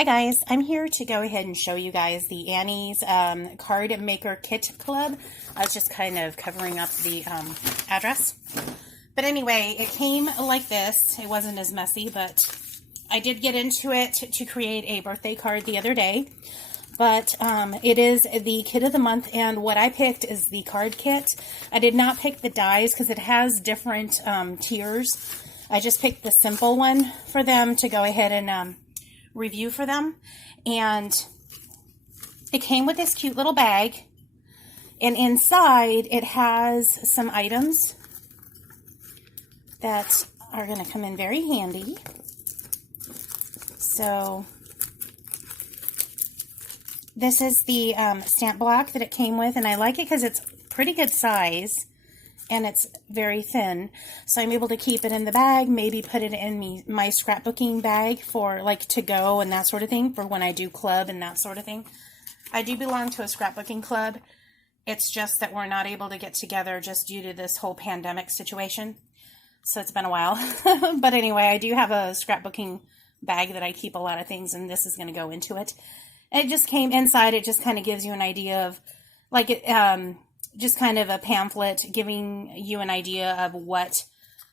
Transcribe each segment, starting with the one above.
Hi guys, I'm here to go ahead and show you guys the Annie's Card Maker Kit Club. I was just kind of covering up the address. But anyway, it came like this. It wasn't as messy, but I did get into it to create a birthday card the other day. But it is the kit of the month, and what I picked is the card kit. I did not pick the dies because it has different tiers. I just picked the simple one for them to go ahead and review for them. And it came with this cute little bag, and inside it has some items that are going to come in very handy. So this is the stamp block that it came with, and I like it because it's pretty good size and it's very thin. So I'm able to keep it in the bag, maybe put it in my scrapbooking bag for like to go and that sort of thing for when I do club and that sort of thing. I do belong to a scrapbooking club. It's just that we're not able to get together just due to this whole pandemic situation. So it's been a while. But anyway, I do have a scrapbooking bag that I keep a lot of things, and this is going to go into it. And it just came inside. It just kind of gives you an idea of like it, just kind of a pamphlet giving you an idea of what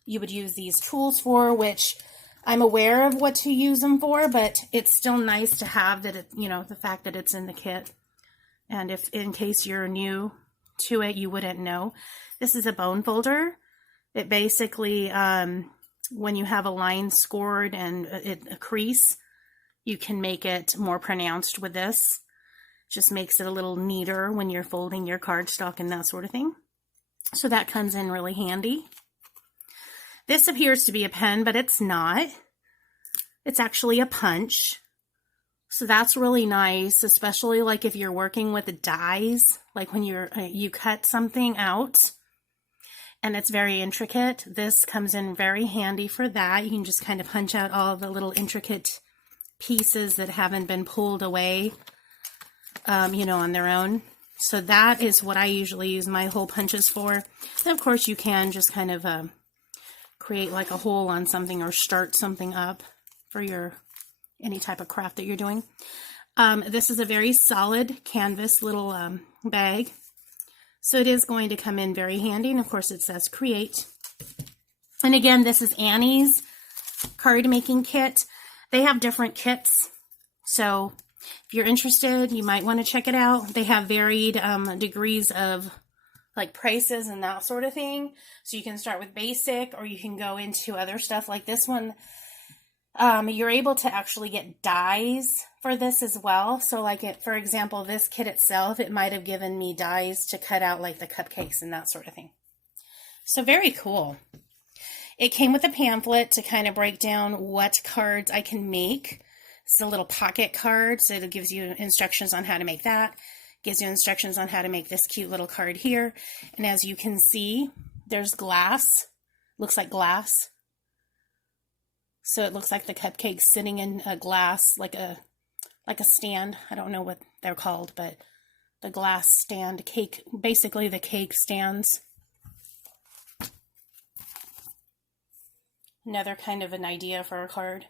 you would use these tools for, which I'm aware of what to use them for, but it's still nice to have that, the fact that it's in the kit. And if in case you're new to it, you wouldn't know. This is a bone folder. It basically, when you have a line scored and a crease, you can make it more pronounced with this. Just makes it a little neater when you're folding your cardstock and that sort of thing. So that comes in really handy. This appears to be a pen, but it's not. It's actually a punch. So that's really nice, especially like if you're working with the dies, like when you cut something out and it's very intricate. This comes in very handy for that. You can just kind of punch out all the little intricate pieces that haven't been pulled away, on their own. So that is what I usually use my hole punches for. And of course you can just kind of create like a hole on something or start something up for any type of craft that you're doing. This is a very solid canvas little bag. So it is going to come in very handy. And of course it says create. And again, this is Annie's card making kit. They have different kits. So if you're interested, you might want to check it out. They have varied degrees of like prices and that sort of thing. So you can start with basic, or you can go into other stuff like this one. You're able to actually get dies for this as well. So like for example, this kit itself, it might have given me dies to cut out like the cupcakes and that sort of thing. So very cool. It came with a pamphlet to kind of break down what cards I can make. It's a little pocket card, so it gives you instructions on how to make that. Gives you instructions on how to make this cute little card here. And as you can see, there's glass. Looks like glass. So it looks like the cupcakes sitting in a glass, like a stand. I don't know what they're called, but the glass stand cake, basically the cake stands. Another kind of an idea for a card.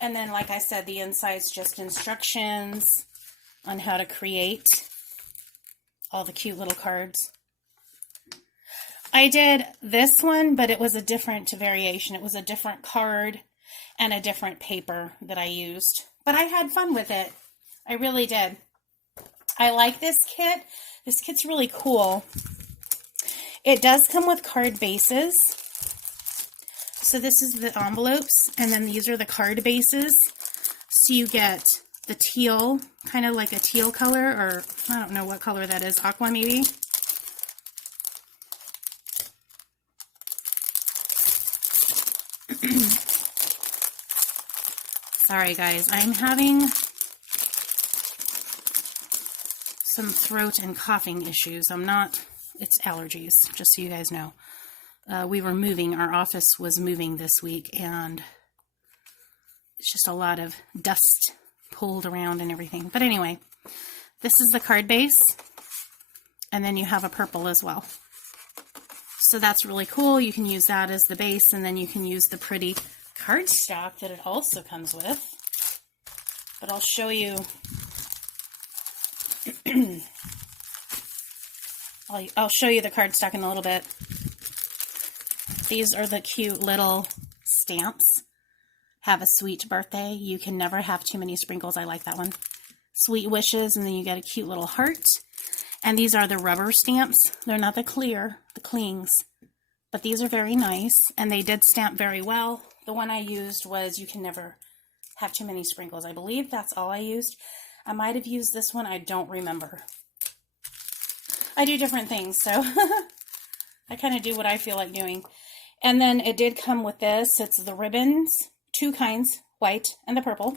And then, like I said, the inside's just instructions on how to create all the cute little cards. I did this one, but it was a different variation. It was a different card and a different paper that I used. But I had fun with it. I really did. I like this kit. This kit's really cool. It does come with card bases. So this is the envelopes, and then these are the card bases. So you get the teal, kind of like a teal color, or I don't know what color that is, aqua maybe. Sorry guys, I'm having some throat and coughing issues. It's allergies, just so you guys know. We were moving, our office was moving this week, and it's just a lot of dust pulled around and everything. But anyway, this is the card base, and then you have a purple as well. So that's really cool. You can use that as the base, and then you can use the pretty cardstock that it also comes with. but I'll show you. I'll show you the cardstock in a little bit. These are the cute little stamps. Have a sweet birthday. You can never have too many sprinkles. I like that one. Sweet wishes, and then you got a cute little heart. And these are the rubber stamps. They're not the clear, the clings. But these are very nice, and they did stamp very well. The one I used was you can never have too many sprinkles. I believe that's all I used. I might have used this one. I don't remember. I do different things, so I kind of do what I feel like doing. And then it did come with this. It's the ribbons, two kinds, white and the purple.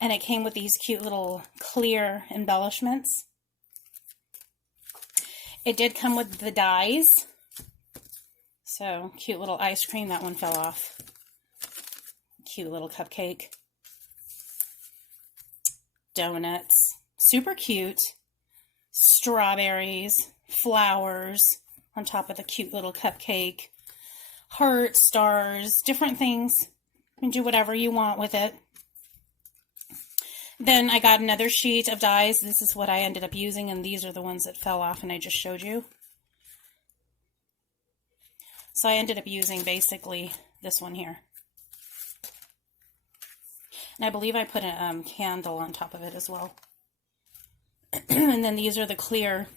And it came with these cute little clear embellishments. It did come with the dies. So, cute little ice cream. That one fell off. Cute little cupcake. Donuts. Super cute. Strawberries. Flowers on top of the cute little cupcake. Hearts, stars, different things. You can do whatever you want with it. Then I got another sheet of dies. This is what I ended up using, and these are the ones that fell off and I just showed you. So I ended up using basically this one here. And I believe I put a candle on top of it as well. And then these are the clear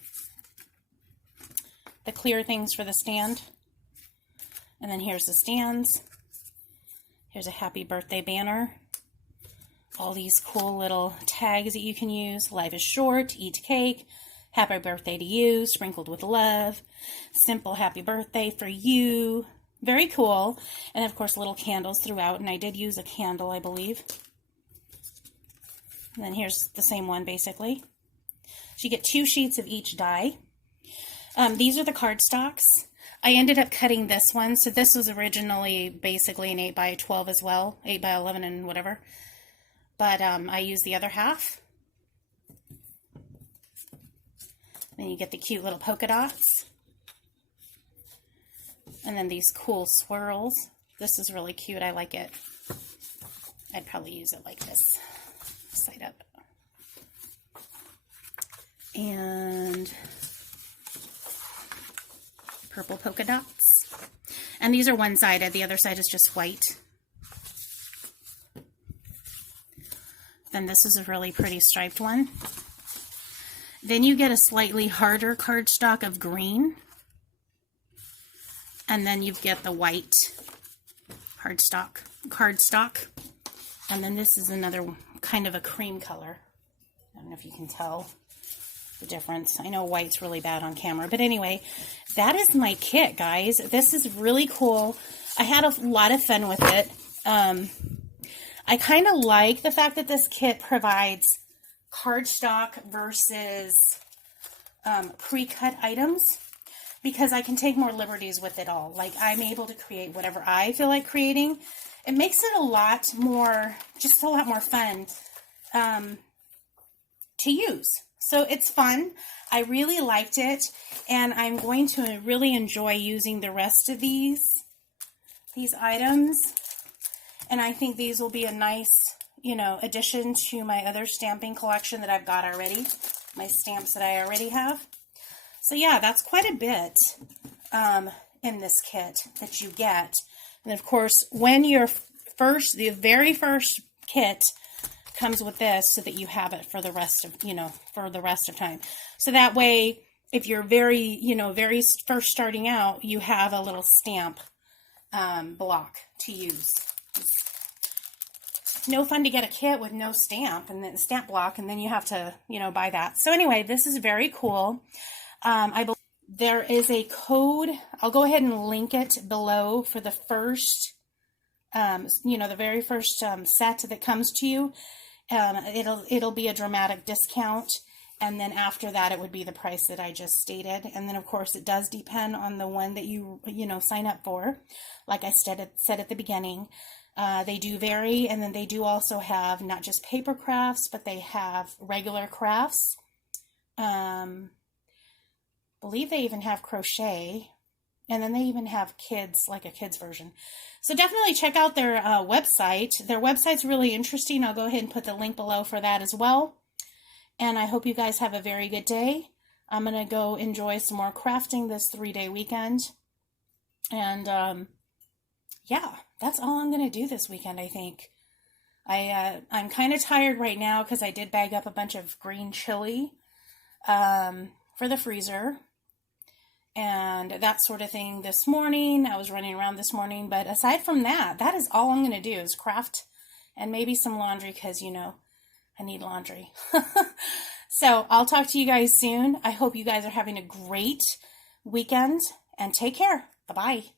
things for the stand. And then here's the stands. Here's a happy birthday banner. All these cool little tags that you can use. Life is short, eat cake, happy birthday to you, sprinkled with love, simple happy birthday for you. Very cool. And of course little candles throughout, and I did use a candle, I believe. And then here's the same one basically. So you get 2 sheets of each die. These are the cardstocks. I ended up cutting this one. So this was originally basically an 8 by 12 as well. 8 by 11 and whatever. But I used the other half. Then you get the cute little polka dots. And then these cool swirls. This is really cute. I like it. I'd probably use it like this. Side up. And purple polka dots. And these are one-sided. The other side is just white. Then this is a really pretty striped one. Then you get a slightly harder cardstock of green. And then you get the white cardstock. And then this is another kind of a cream color. I don't know if you can tell the difference. I know white's really bad on camera, but anyway, that is my kit, guys. This is really cool. I had a lot of fun with it. I kind of like the fact that this kit provides cardstock versus pre-cut items, because I can take more liberties with it all. Like, I'm able to create whatever I feel like creating. It makes it a lot more, just a lot more fun to use. So it's fun. I really liked it, and I'm going to really enjoy using the rest of these items. And I think these will be a nice, you know, addition to my other stamping collection that I've got already, my stamps that I already have. So yeah, that's quite a bit in this kit that you get. And of course, when the very first kit comes with this, so that you have it for the rest of, for the rest of time. So that way, if you're very first starting out, you have a little stamp block to use. It's no fun to get a kit with no stamp and then stamp block, and then you have to, buy that. So anyway, this is very cool. I believe there is a code. I'll go ahead and link it below for the first, the very first set that comes to you. It'll be a dramatic discount, and then after that it would be the price that I just stated. And then of course it does depend on the one that you sign up for. Like I said at the beginning, they do vary, and then they do also have not just paper crafts, but they have regular crafts. Believe they even have crochet. And then they even have kids, like a kids version. So definitely check out their website. Their website's really interesting. I'll go ahead and put the link below for that as well. And I hope you guys have a very good day. I'm going to go enjoy some more crafting this 3-day weekend. And yeah, that's all I'm going to do this weekend, I think. I'm kind of tired right now because I did bag up a bunch of green chili for the freezer and that sort of thing this morning. I was running around this morning, but aside from that, that is all I'm going to do is craft and maybe some laundry because, you know, I need laundry. So I'll talk to you guys soon. I hope you guys are having a great weekend and take care. Bye-bye.